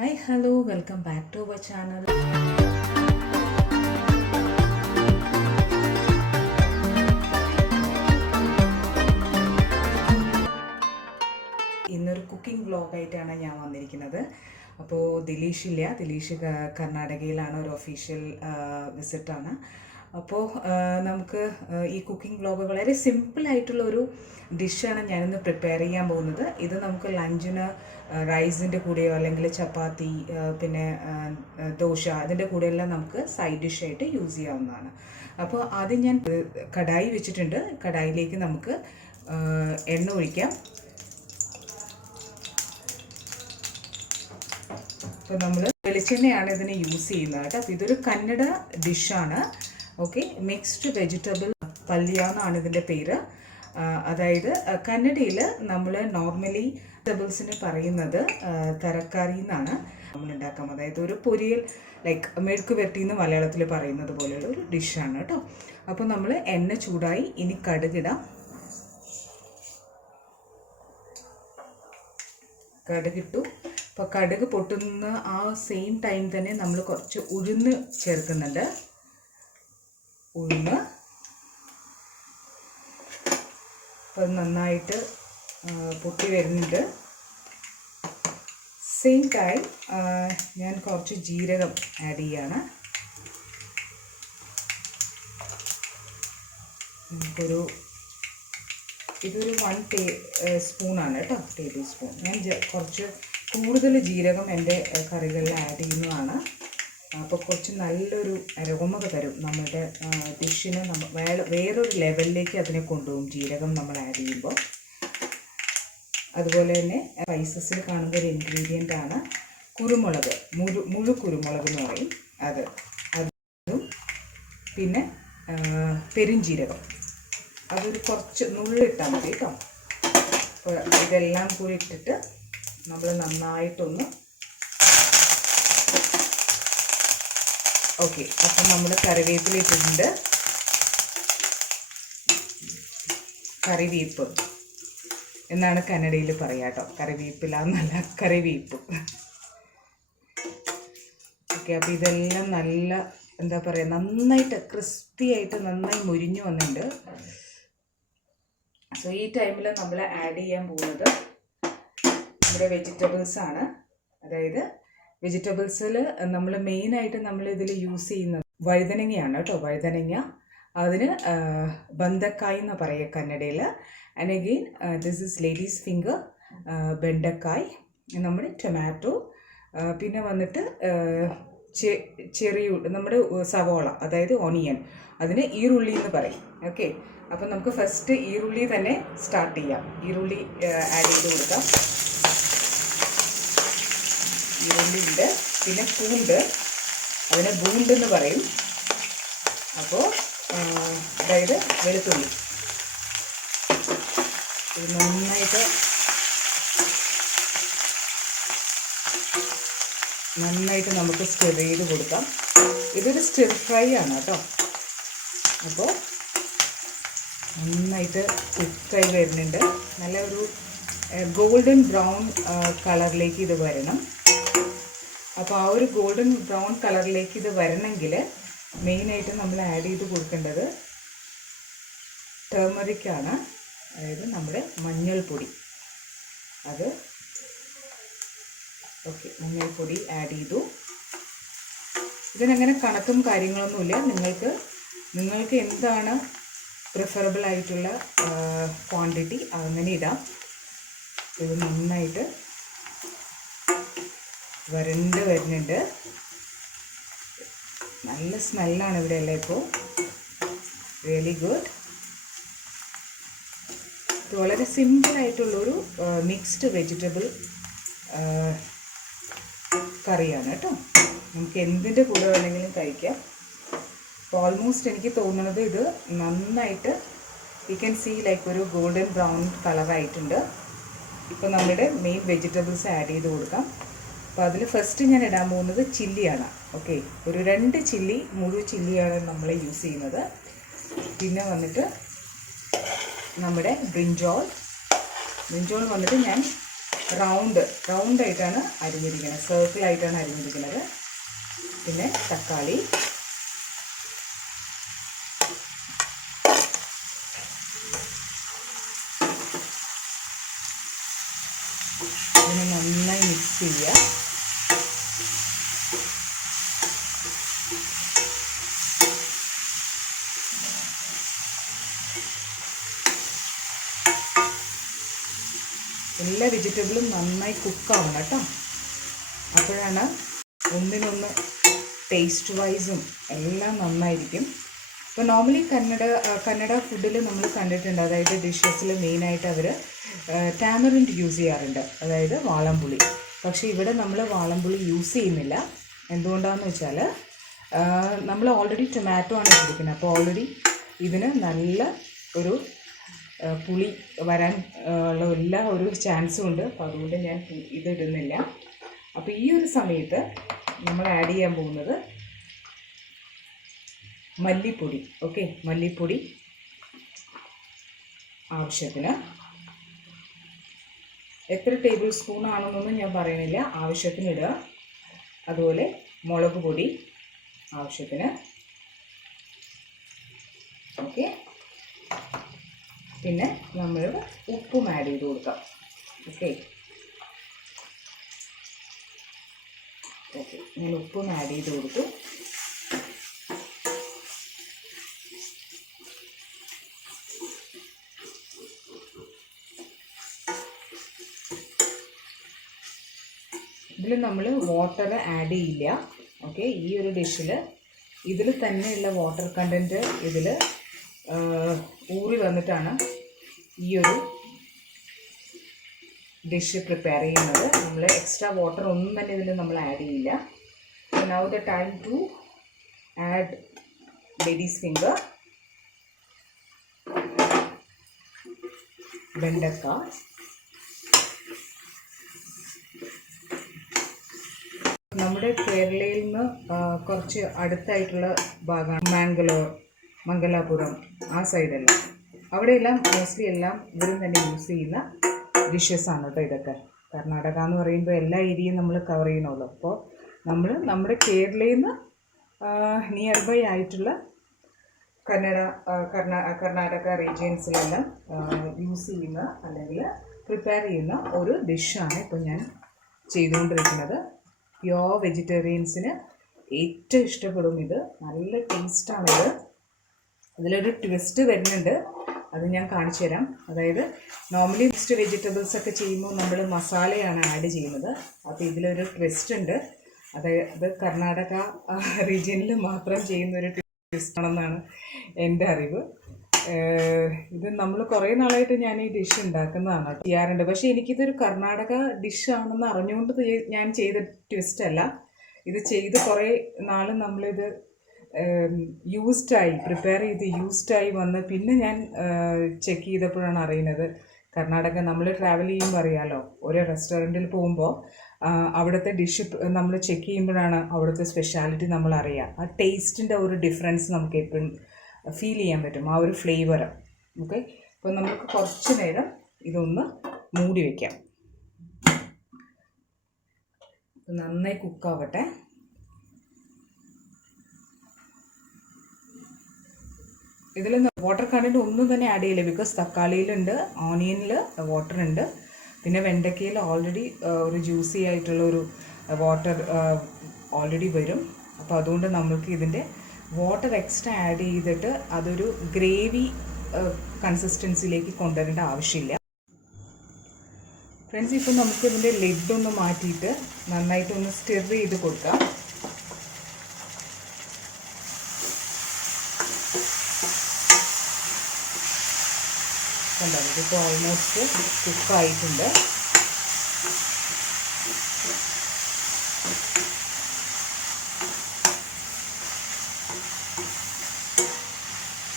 Hi, hello, welcome back to our channel. ഇന്നൊരു cooking വ്ളോഗായിട്ടാണ് ഞാൻ വന്നിരിക്കുന്നത്. അപ്പോൾ ദിലീഷ് കർണാടകയിലാണ്, ഒരു ഒഫീഷ്യൽ വിസിറ്റാണ്. അപ്പോൾ നമുക്ക് ഈ കുക്കിംഗ് വ്ളോഗ് വളരെ സിമ്പിളായിട്ടുള്ളൊരു ഡിഷാണ് ഞാനിന്ന് പ്രിപ്പയർ ചെയ്യാൻ പോകുന്നത്. ഇത് നമുക്ക് ലഞ്ചിന് റൈസിൻ്റെ കൂടെയോ അല്ലെങ്കിൽ ചപ്പാത്തി, പിന്നെ ദോശ, അതിൻ്റെ കൂടെയെല്ലാം നമുക്ക് സൈഡ് ഡിഷായിട്ട് യൂസ് ചെയ്യാവുന്നതാണ്. അപ്പോൾ ആദ്യം ഞാൻ കടായി വെച്ചിട്ടുണ്ട്. കടായിലേക്ക് നമുക്ക് എണ്ണ ഒഴിക്കാം. അപ്പോൾ നമ്മൾ വെളിച്ചെണ്ണയാണ് ഇതിന് യൂസ് ചെയ്യുന്നത് കേട്ടോ. അപ്പോൾ ഇതൊരു കന്നഡ ഡിഷാണ്. ഓക്കെ, മിക്സ്ഡ് വെജിറ്റബിൾ പല്യ എന്നാണ് ഇതിൻ്റെ പേര്. അതായത് കന്നഡയിൽ നമ്മൾ നോർമലി വെജിറ്റബിൾസിന് പറയുന്നത് തരക്കാരി എന്നാണ് നമ്മൾ ഉണ്ടാക്കാം. അതായത് ഒരു പൊരിയൽ, ലൈക്ക് മെഴുക്ക് വരട്ടി എന്ന് മലയാളത്തിൽ പറയുന്നത് പോലെയുള്ള ഒരു ഡിഷാണ് കേട്ടോ. അപ്പോൾ നമ്മൾ എണ്ണ ചൂടായി, ഇനി കടുകിടാം. കടുകിട്ടു. അപ്പോൾ കടുക് പൊട്ടുന്ന ആ സെയിം ടൈം തന്നെ നമ്മൾ കുറച്ച് ഉഴുന്ന് ചേർക്കുന്നുണ്ട്. ഉഴുന്ന് അപ്പോൾ നന്നായിട്ട് പൊട്ടി വരുന്നുണ്ട്. സെയിം ടൈം ഞാൻ കുറച്ച് ജീരകം ആഡ് ചെയ്യാണ്. ഇതൊരു 1 സ്പൂണാണ് കേട്ടോ, ടേബിൾ സ്പൂൺ. ഞാൻ കുറച്ച് കൂടുതൽ ജീരകം എൻ്റെ കറികളിൽ ആഡ് ചെയ്യുന്നതാണ്. അപ്പോൾ കുറച്ച് നല്ലൊരു അരോമ തരും നമ്മുടെ ഡിഷിന്. വേറൊരു ലെവലിലേക്ക് അതിനെ കൊണ്ടുപോകും ജീരകം നമ്മൾ ആഡ് ചെയ്യുമ്പോൾ. അതുപോലെ തന്നെ സ്പൈസസിൽ കാണുന്ന ഒരു ഇൻഗ്രീഡിയൻ്റ് ആണ് കുരുമുളക്, മുഴു കുരുമുളക് എന്ന് പറയും. അതും പിന്നെ പെരുംജീരകം, അതൊരു കുറച്ച് നുള്ളിട്ടാൽ മതി കേട്ടോ. അപ്പോൾ ഇതെല്ലാം കൂടി ഇട്ടിട്ട് നമ്മൾ നന്നായിട്ടൊന്ന് ഓക്കെ. അപ്പം നമ്മൾ കറിവേപ്പില ഇട്ടിട്ടുണ്ട്. കറിവേപ്പ് എന്നാണ് കന്നഡയിൽ പറയുക കേട്ടോ, കറിവേപ്പില എന്നല്ല, കറിവേപ്പ്. ഓക്കെ, അപ്പോൾ ഇതെല്ലാം നല്ല എന്താ പറയുക, നന്നായിട്ട് ക്രിസ്പി ആയിട്ട് നന്നായി മുരിഞ്ഞു വന്നിട്ടുണ്ട്. സോ ഈ ടൈമിൽ നമ്മൾ ആഡ് ചെയ്യാൻ പോകുന്നത് നമ്മുടെ വെജിറ്റബിൾസാണ്. അതായത് വെജിറ്റബിൾസിൽ നമ്മൾ മെയിനായിട്ട് നമ്മൾ ഇതിൽ യൂസ് ചെയ്യുന്നത് വഴുതനങ്ങയാണ് കേട്ടോ. വഴുതനങ്ങ, അതിന് ബന്തക്കായ് എന്ന് പറയുക കന്നഡയിൽ. And again this is ladies finger, ബെണ്ടക്കായ്, നമ്മുടെ ടൊമാറ്റോ, പിന്നെ വന്നിട്ട് ചെറിയ നമ്മുടെ സവോള, അതായത് ഓണിയൻ, അതിന് ഈരുള്ളി എന്ന് പറയും. ഓക്കെ, അപ്പം നമുക്ക് ഫസ്റ്റ് ഈരുള്ളി തന്നെ സ്റ്റാർട്ട് ചെയ്യാം. ഈരുള്ളി ആഡ് ചെയ്ത് കൊടുക്കാം. ഈരുള്ളി ഉണ്ട്, പിന്നെ പൂണ്ട്, അതിനെ ബൂണ്ട് എന്ന് പറയും. അപ്പോൾ അതായത് വെളുത്തുള്ളി, ഇത് നന്നായിട്ട് നമുക്ക് സ്റ്റിർ ചെയ്ത് കൊടുക്കാം. ഇതൊരു സ്റ്റിർ ഫ്രൈ ആണ് കേട്ടോ. അപ്പോൾ നന്നായിട്ട് കുക്കായി വരുന്നുണ്ട്. നല്ല ഒരു ഗോൾഡൻ ബ്രൗൺ കളറിലേക്ക് ഇത് വരണം. അപ്പോൾ ആ ഒരു ഗോൾഡൻ ബ്രൗൺ കളറിലേക്ക് ഇത് വരണമെങ്കിൽ മെയിനായിട്ട് നമ്മൾ ആഡ് ചെയ്ത് കൊടുക്കേണ്ടത് ടേമറിക്കാണ്, അതായത് നമ്മുടെ മഞ്ഞൾപ്പൊടി. അത് ഓക്കെ, മഞ്ഞൾപ്പൊടി ആഡ് ചെയ്തു. ഇതിനങ്ങനെ കണക്കും കാര്യങ്ങളൊന്നുമില്ല. നിങ്ങൾക്ക് എന്താണ് പ്രിഫറബിൾ ആയിട്ടുള്ള ക്വാണ്ടിറ്റി അങ്ങനെ ഇടാം. ഇത് നന്നായിട്ട് വരണ്ട് വരുന്നുണ്ട്. നല്ല സ്മെല്ലാണ് ഇവിടെ എല്ലാം ഇപ്പോൾ. Really good. ഇത് വളരെ സിമ്പിളായിട്ടുള്ളൊരു മിക്സ്ഡ് വെജിറ്റബിൾ കറിയാണ് കേട്ടോ. നമുക്ക് എന്തിൻ്റെ കൂടെ വേണമെങ്കിലും കഴിക്കാം. അപ്പോൾ ഓൾമോസ്റ്റ് എനിക്ക് തോന്നുന്നത് ഇത് നന്നായിട്ട് യു ക്യാൻ സീ ലൈക്ക് ഒരു ഗോൾഡൻ ബ്രൗൺ കളറായിട്ടുണ്ട്. ഇപ്പോൾ നമ്മുടെ മെയിൻ വെജിറ്റബിൾസ് ആഡ് ചെയ്ത് കൊടുക്കാം. അപ്പോൾ അതിൽ ഫസ്റ്റ് ഞാൻ ഇടാൻ പോകുന്നത് ചില്ലിയാണ്. ഓക്കെ, ഒരു 2 ചില്ലി, മുഴു ചില്ലിയാണ് നമ്മൾ യൂസ് ചെയ്യുന്നത്. പിന്നെ വന്നിട്ട് നമ്മുടെ ബ്രിഞ്ചോൾ വന്നിട്ട് ഞാൻ റൗണ്ടായിട്ടാണ് അരിഞ്ഞിരിക്കുന്നത്, സർക്കിളായിട്ടാണ് അരിഞ്ഞിരിക്കുന്നത്. പിന്നെ തക്കാളി, ഇതിനെ നന്നായി മിക്സ് ചെയ്യുക. എല്ലാ വെജിറ്റബിളും നന്നായി കുക്കാവണം കേട്ടോ, അപ്പോഴാണ് ഒന്നിനൊന്ന് ടേസ്റ്റ് വൈസും എല്ലാം നന്നായിരിക്കും. ഇപ്പോൾ നോർമലി കന്നഡ ഫുഡിൽ നമ്മൾ കണ്ടിട്ടുണ്ട്, അതായത് ഡിഷസിൽ മെയിനായിട്ട് അവർ ടാമറിൻഡ് യൂസ് ചെയ്യാറുണ്ട്, അതായത് വാളംപുളി. പക്ഷേ ഇവിടെ നമ്മൾ വാളംപുളി യൂസ് ചെയ്യുന്നില്ല. എന്തുകൊണ്ടാണെന്ന് വെച്ചാൽ നമ്മൾ ഓൾറെഡി ടൊമാറ്റോ ആണ് ഇട്ടിരിക്കുന്നത്. അപ്പോൾ ഓൾറെഡി ഇതിന് നല്ല ഒരു പുളി വരാൻ ഉള്ള എല്ലാ ഒരു ചാൻസും ഉണ്ട്. അപ്പോൾ അതുകൊണ്ട് ഞാൻ ഇതിടുന്നില്ല. അപ്പോൾ ഈ ഒരു സമയത്ത് നമ്മൾ ആഡ് ചെയ്യാൻ പോകുന്നത് മല്ലിപ്പൊടി. ഓക്കെ, മല്ലിപ്പൊടി ആവശ്യത്തിന്. എത്ര ടേബിൾ സ്പൂൺ ആണെന്നൊന്നും ഞാൻ പറയുന്നില്ല, ആവശ്യത്തിന് ഇടുക. അതുപോലെ മുളക് പൊടി ആവശ്യത്തിന്. ഓക്കെ, പിന്നെ നമ്മൾ ഉപ്പും ആഡ് ചെയ്ത് കൊടുക്കാം. ഓക്കെ, ഞാൻ ഉപ്പും ആഡ് ചെയ്ത് കൊടുത്തു. ഇതിൽ നമ്മൾ വാട്ടർ ആഡ് ചെയ്യില്ല. ഓക്കെ, ഈ ഒരു ഡിഷിൽ ഇതിൽ തന്നെയുള്ള വാട്ടർ കണ്ടൻറ്റ് ഇതിൽ ഊറി വന്നിട്ടാണ് ഈ ഒരു ഡിഷ് പ്രിപ്പയർ ചെയ്യുന്നത്. നമ്മൾ എക്സ്ട്രാ വാട്ടർ ഒന്നും തന്നെ ഇതിൽ നമ്മൾ ആഡ് ചെയ്യില്ല. Now the time to add ladies finger, വെണ്ടക്ക, നമ്മുടെ കേരളയിൽ നിന്ന് കുറച്ച് അടുത്തായിട്ടുള്ള ഭാഗമാണ് മംഗലാപുരം, ആ സൈഡെല്ലാം. അവിടെയെല്ലാം മോസ്റ്റ്ലി എല്ലാം ഇവരും തന്നെ യൂസ് ചെയ്യുന്ന ഡിഷസാണ് കേട്ടോ ഇതൊക്കെ. കർണാടക എന്ന് പറയുമ്പോൾ എല്ലാ ഏരിയയും നമ്മൾ കവർ ചെയ്യണമല്ലോ. അപ്പോൾ നമ്മൾ നമ്മുടെ കേരളയിൽ നിന്ന് നിയർ ബൈ ആയിട്ടുള്ള കർണാടക റീജിയൻസിലെല്ലാം യൂസ് ചെയ്യുന്ന അല്ലെങ്കിൽ പ്രിപ്പയർ ചെയ്യുന്ന ഒരു ഡിഷാണ് ഇപ്പോൾ ഞാൻ ചെയ്തുകൊണ്ടിരിക്കുന്നത്. പ്യോർ വെജിറ്റേറിയൻസിന് ഏറ്റവും ഇഷ്ടപ്പെടും ഇത്. നല്ല ടേസ്റ്റാണിത്. അതിലൊരു ട്വിസ്റ്റ് വരുന്നുണ്ട്, അത് ഞാൻ കാണിച്ചു തരാം. അതായത് നോർമലി മിക്സ്ഡ് വെജിറ്റബിൾസ് ഒക്കെ ചെയ്യുമ്പോൾ നമ്മൾ മസാലയാണ് ആഡ് ചെയ്യുന്നത്. അപ്പോൾ ഇതിലൊരു ട്വിസ്റ്റ് ഉണ്ട്. അതായത് കർണാടക റീജിയനിൽ മാത്രം ചെയ്യുന്നൊരു ട്വിസ്റ്റ് ആണെന്നാണ് എൻ്റെ അറിവ്. ഇത് നമ്മൾ കുറേ നാളായിട്ട് ഞാൻ ഈ ഡിഷ് ഉണ്ടാക്കുന്നതാണ്, ചെയ്യാറുണ്ട്. പക്ഷേ എനിക്കിതൊരു കർണാടക ഡിഷാണെന്ന് അറിഞ്ഞുകൊണ്ട് ഞാൻ ചെയ്ത ട്വിസ്റ്റ് അല്ല. ഇത് ചെയ്ത് കുറേ നാൾ നമ്മളിത് പ്രിപ്പയർ ചെയ്ത് യൂസ്ഡായി വന്ന് പിന്നെ ഞാൻ ചെക്ക് ചെയ്തപ്പോഴാണ് അറിയുന്നത് കർണാടക നമ്മൾ ട്രാവൽ ചെയ്യുമ്പോൾ അറിയാമല്ലോ, ഓരോ റെസ്റ്റോറൻറ്റിൽ പോകുമ്പോൾ അവിടുത്തെ ഡിഷ് നമ്മൾ ചെക്ക് ചെയ്യുമ്പോഴാണ് അവിടുത്തെ സ്പെഷ്യാലിറ്റി നമ്മൾ അറിയുക. ആ ടേസ്റ്റിൻ്റെ ഒരു ഡിഫറൻസ് നമുക്ക് എപ്പോഴും ഫീൽ ചെയ്യാൻ പറ്റും, ആ ഒരു ഫ്ലേവർ. ഓക്കെ, അപ്പോൾ നമുക്ക് കുറച്ച് നേരം ഇതൊന്ന് മൂടി വയ്ക്കാം. നന്നായി കുക്കാവട്ടെ. ഇതിൽ വാട്ടർ കണ്ടൻറ്റ് ഒന്നും തന്നെ ആഡ് ചെയ്യില്ല, ബിക്കോസ് തക്കാളിയിലുണ്ട്, ഓണിയനിൽ വാട്ടർ ഉണ്ട്, പിന്നെ വെണ്ടയ്ക്കയിൽ ഓൾറെഡി ഒരു ജ്യൂസി ആയിട്ടുള്ള ഒരു വാട്ടർ ഓൾറെഡി വരും. അപ്പോൾ അതുകൊണ്ട് നമുക്ക് ഇതിൻ്റെ വാട്ടർ എക്സ്ട്രാ ആഡ് ചെയ്തിട്ട് അതൊരു ഗ്രേവി കൺസിസ്റ്റൻസിയിലേക്ക് കൊണ്ടുവരേണ്ട ആവശ്യമില്ല. ഫ്രണ്ട്സ്, ഇപ്പോൾ നമുക്ക് ഇതിൻ്റെ ലിഡൊന്ന് മാറ്റിയിട്ട് നന്നായിട്ടൊന്ന് സ്റ്റിർ ചെയ്ത് കൊടുക്കാം. കണ്ടോ, ഇതിപ്പോൾ ഓൾമോസ്റ്റ് കുക്കായിട്ടുണ്ട്.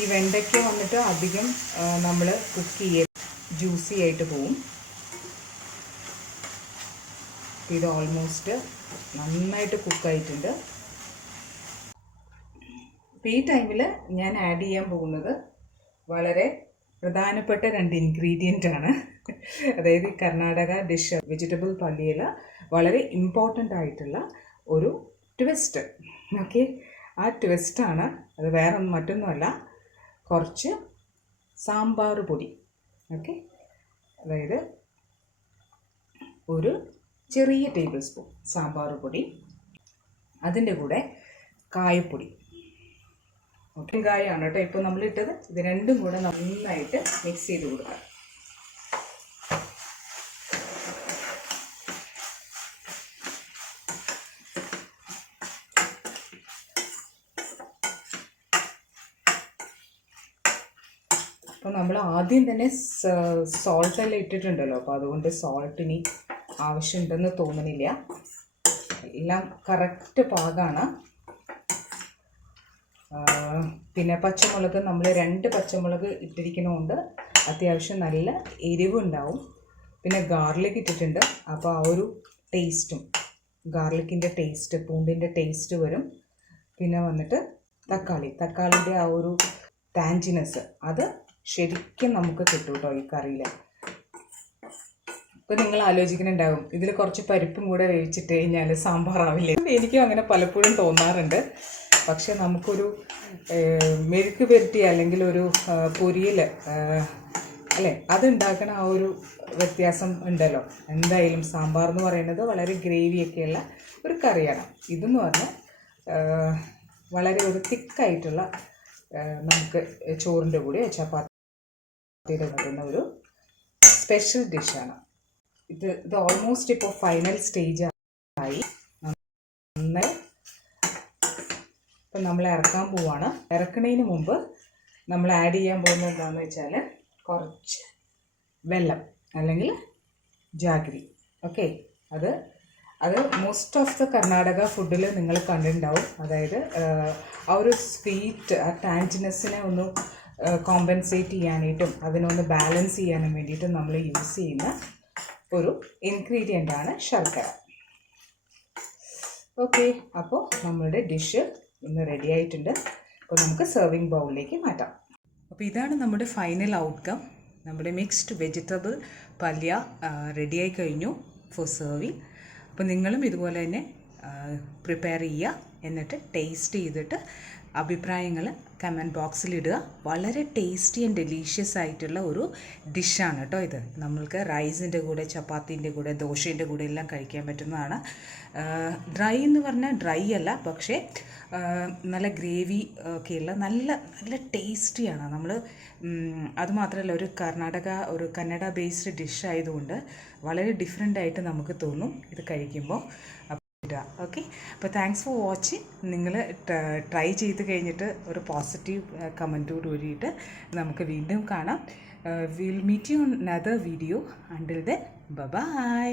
ഈ വെണ്ടയ്ക്ക വന്നിട്ട് അധികം നമ്മൾ കുക്ക് ചെയ്യ ജ്യൂസി ആയിട്ട് പോവും. ഇത് ഓൾമോസ്റ്റ് നന്നായിട്ട് കുക്കായിട്ടുണ്ട്. അപ്പോൾ ഈ ടൈമിൽ ഞാൻ ആഡ് ചെയ്യാൻ പോകുന്നത് വളരെ പ്രധാനപ്പെട്ട 2 ഇൻഗ്രീഡിയൻ്റ് ആണ്. അതായത് കർണാടക ഡിഷ് വെജിറ്റബിൾ പല്ലിയിൽ വളരെ ഇമ്പോർട്ടൻ്റ് ആയിട്ടുള്ള ഒരു ട്വിസ്റ്റ്. ഓക്കെ, ആ ട്വിസ്റ്റാണ് അത്. വേറെ മറ്റൊന്നുമല്ല, കുറച്ച് സാമ്പാർ പൊടി. ഓക്കെ, അതായത് ഒരു ചെറിയ ടേബിൾ സ്പൂൺ സാമ്പാർ പൊടി, അതിൻ്റെ കൂടെ കായപ്പൊടി. ഓക്കെ, കായാണ് കേട്ടോ ഇപ്പോൾ നമ്മളിട്ടത്. ഇത് രണ്ടും കൂടെ നന്നായിട്ട് മിക്സ് ചെയ്ത് കൊടുക്കുക. അപ്പോൾ നമ്മൾ ആദ്യം തന്നെ സോൾട്ടെല്ലാം ഇട്ടിട്ടുണ്ടല്ലോ, അപ്പോൾ അതുകൊണ്ട് സോൾട്ടിനി ആവശ്യമുണ്ടെന്ന് തോന്നുന്നില്ല. എല്ലാം കറക്റ്റ് പാകമാണ്. പിന്നെ പച്ചമുളക് നമ്മൾ 2 പച്ചമുളക് ഇട്ടിരിക്കുന്നതുകൊണ്ട് അത്യാവശ്യം നല്ല എരിവുണ്ടാവും. പിന്നെ ഗാർലിക് ഇട്ടിട്ടുണ്ട്, അപ്പോൾ ആ ഒരു ടേസ്റ്റും, ഗാർലിക്കിൻ്റെ ടേസ്റ്റ്, പൂണ്ടിൻ്റെ ടേസ്റ്റ് വരും. പിന്നെ വന്നിട്ട് തക്കാളിയുടെ ആ ഒരു ടാഞ്ചിനെസ് അത് ശരിക്കും നമുക്ക് കിട്ടും കേട്ടോ ഈ കറിയിൽ. ഇപ്പോൾ നിങ്ങൾ ആലോചിക്കുന്നുണ്ടാകും, ഇതിൽ കുറച്ച് പരിപ്പും കൂടെ വേവിച്ചിട്ട് കഴിഞ്ഞാൽ സാമ്പാറാവില്ലേ? എനിക്കും അങ്ങനെ പലപ്പോഴും തോന്നാറുണ്ട്. പക്ഷെ നമുക്കൊരു മെഴുക്ക് പുരട്ടി അല്ലെങ്കിൽ ഒരു പൊരിയൽ അല്ലേ, അതുണ്ടാക്കണ ആ ഒരു വ്യത്യാസം ഉണ്ടല്ലോ. എന്തായാലും സാമ്പാർ എന്ന് പറയുന്നത് വളരെ ഗ്രേവിയൊക്കെയുള്ള ഒരു കറിയാണ്. ഇതെന്ന് പറഞ്ഞാൽ വളരെ ഒരു തിക്കായിട്ടുള്ള, നമുക്ക് ചോറിൻ്റെ കൂടെ ചപ്പാത്തിയുടെ പറ്റുന്ന ഒരു സ്പെഷ്യൽ ഡിഷാണ് ഇത് ഓൾമോസ്റ്റ് ഇപ്പോൾ ഫൈനൽ സ്റ്റേജ് ആയി. നന്നായി ഇപ്പം നമ്മൾ ഇറക്കാൻ പോവാണ്. ഇറക്കുന്നതിന് മുമ്പ് നമ്മൾ ആഡ് ചെയ്യാൻ പോകുന്നത് എന്താണെന്ന് വെച്ചാൽ കുറച്ച് വെള്ളം അല്ലെങ്കിൽ ജാഗ്രി. ഓക്കെ, അത് മോസ്റ്റ് ഓഫ് ദ കർണാടക ഫുഡിൽ നിങ്ങൾ കണ്ടിട്ടുണ്ടാവും. അതായത് ആ ഒരു സ്വീറ്റ്, ആ ടാൻജിനെസ്സിനെ ഒന്ന് കോമ്പൻസേറ്റ് ചെയ്യാനായിട്ടും അതിനൊന്ന് ബാലൻസ് ചെയ്യാനും വേണ്ടിയിട്ടും നമ്മൾ യൂസ് ചെയ്യുന്ന ഒരു ഇൻഗ്രീഡിയൻ്റാണ് ശർക്കര. ഓക്കെ, അപ്പോൾ നമ്മളുടെ ഡിഷ് ഇന്ന് റെഡി ആയിട്ടുണ്ട്. അപ്പോൾ നമുക്ക് സെർവിങ് ബൗളിലേക്ക് മാറ്റാം. അപ്പോൾ ഇതാണ് നമ്മുടെ ഫൈനൽ ഔട്ട്കം. നമ്മുടെ മിക്സ്ഡ് വെജിറ്റബിൾ പല്യ റെഡിയായി കഴിഞ്ഞു ഫോർ സെർവിങ്. അപ്പോൾ നിങ്ങളും ഇതുപോലെ തന്നെ പ്രിപ്പയർ ചെയ്യുക, എന്നിട്ട് ടേസ്റ്റ് ചെയ്തിട്ട് അഭിപ്രായങ്ങൾ കമൻറ്റ് ബോക്സിലിടുക. വളരെ ടേസ്റ്റി ആൻഡ് ഡെലീഷ്യസ് ആയിട്ടുള്ള ഒരു ഡിഷാണ് കേട്ടോ ഇത്. നമ്മൾക്ക് റൈസിൻ്റെ കൂടെ, ചപ്പാത്തിൻ്റെ കൂടെ, ദോശേൻ്റെ കൂടെ എല്ലാം കഴിക്കാൻ പറ്റുന്നതാണ്. ഡ്രൈ എന്ന് പറഞ്ഞാൽ ഡ്രൈ അല്ല, പക്ഷേ നല്ല ഗ്രേവി ഒക്കെയുള്ള നല്ല ടേസ്റ്റിയാണ്. നമ്മൾ അതുമാത്രമല്ല, ഒരു കന്നഡ ബേസ്ഡ് ഡിഷ് ആയതുകൊണ്ട് വളരെ ഡിഫറെൻ്റ് ആയിട്ട് നമുക്ക് തോന്നും ഇത് കഴിക്കുമ്പോൾ. ഓക്കെ, അപ്പോൾ താങ്ക്സ് ഫോർ വാച്ചിങ്. നിങ്ങൾ ട്രൈ ചെയ്ത് കഴിഞ്ഞിട്ട് ഒരു പോസിറ്റീവ് കമൻറ്റോട് കൂടിയിട്ട് നമുക്ക് വീണ്ടും കാണാം. Will meet you on another video. Until then by.